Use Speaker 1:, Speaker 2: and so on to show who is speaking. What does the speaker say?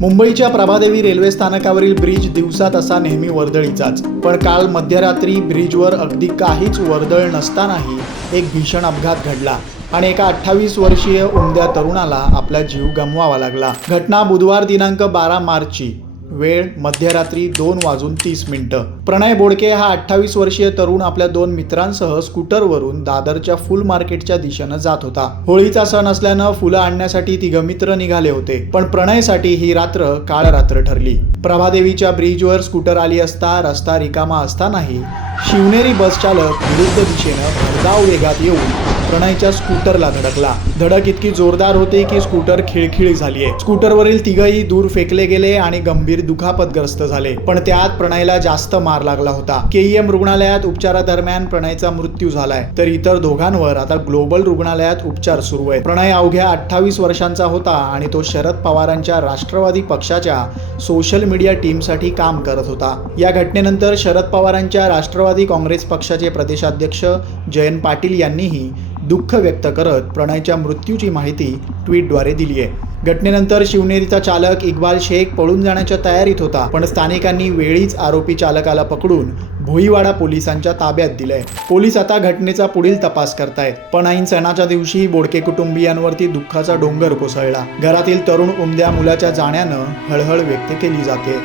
Speaker 1: मुंबईच्या प्रभादेवी रेल्वे स्थानकावरील ब्रिज दिवसात असा नेहमी वर्दळीचाच. पण काल मध्यरात्री ब्रिजवर अगदी काहीच वर्दळ नसतानाही एक भीषण अपघात घडला आणि एका अठ्ठावीस वर्षीय उमद्या तरुणाला आपला जीव गमवावा लागला. घटना बुधवार दिनांक बारा मार्चची. वेळ मध्यरात्री दोन वाजून तीस मिनिटं. प्रणय बोडके हा अठ्ठावीस वर्षीय तरुण आपल्या दोन मित्रांसह स्कूटरवरून दादरच्या फुल मार्केटच्या दिशेनं जात होता. होळीचा सण असल्यानं फुलं आणण्यासाठी तिघं मित्र निघाले होते पण प्रणयसाठी ही रात्र काळ रात्र ठरली. प्रभादेवीच्या ब्रिजवर स्कूटर आली असता रस्ता रिकामा असतानाही शिवनेरी बस चालक विरुद्ध दिशेनं भरधाव वेगात येऊन प्रणयच्या स्कूटरला धडकला. धडक इतकी जोरदार होती की स्कूटर खिळखिळी झालीये. स्कूटरवरील तिघही दूर फेकले गेले आणि गंभीर गंभीर दुखापतग्रस्त झाले. पण त्यात प्रणयला जास्त मार लागला होता. केईएम रुग्णालयात उपचारादरम्यान प्रणयचा मृत्यू झालाय. तर इतर दोघांवर आता ग्लोबल रुग्णालयात उपचार सुरू आहेत. प्रणय अवघ्या अठ्ठावीस वर्षांचा होता आणि तो शरद पवारांच्या राष्ट्रवादी पक्षाच्या सोशल मीडिया टीमसाठी काम करत होता. या घटनेनंतर शरद पवारांच्या राष्ट्रवादी काँग्रेस पक्षाचे प्रदेशाध्यक्ष जयंत पाटील यांनीही दुःख व्यक्त करत प्रणयच्या मृत्यूची माहिती ट्विटद्वारे दिली आहे घटनेनंतर शिवनेरीचा चालक इक्बाल शेख पळून जाण्याच्या तयारीत होता पण स्थानिकांनी वेळीच आरोपी चालकाला पकडून भोईवाडा पोलिसांच्या ताब्यात दिलंय. पोलीस आता घटनेचा पुढील तपास करतायत पण ऐन सणाच्या दिवशी बोडके कुटुंबियांवरती दुःखाचा डोंगर कोसळला. घरातील तरुण उमद्या मुलाच्या जाण्यानं हळहळ व्यक्त केली जाते.